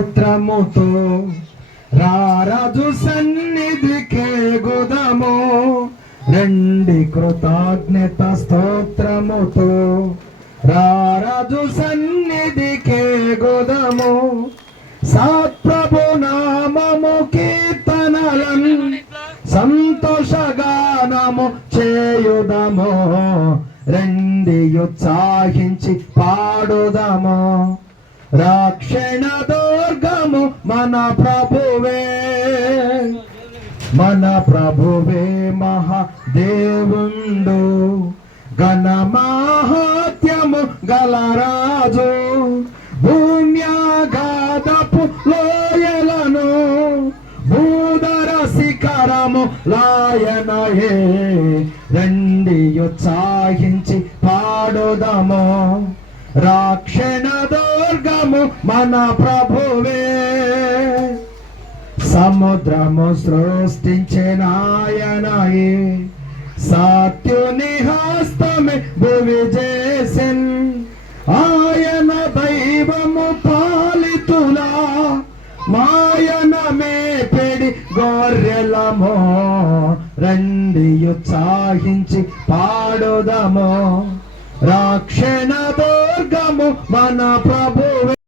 స్తోత్రముతో రారాజు సన్నిధికే గుదము. రండి కృతజ్ఞత స్తోత్రముతో రారాజు సన్నిధికే గుదము. సత్ప్రభు నామము కీర్తనలం. సంతోషగానము చేయుదము. రండి ఉత్సాహించి పాడుదము. రక్షణ మన ప్రభువే మన ప్రభువే మహాదేవుండు ఘన మహాత్యము గలరాజు భూమ్యాగాధపు లోయలను భూధర శిఖరము లాయనయే రండి ఉత్సాహించి పాడుదము రాక్షణ దుర్గము మన ప్రభువే సముద్రము సృష్టించే నాయనాయే. సాత్యుని హస్తమే భూమి చేసిన్. ఆయన దైవము పాలితులా. మాయన మేపెడి గొర్రెలమో. రండి ఉత్సాహించి పాడుదమో. రక్షణ దుర్గము మన ప్రభు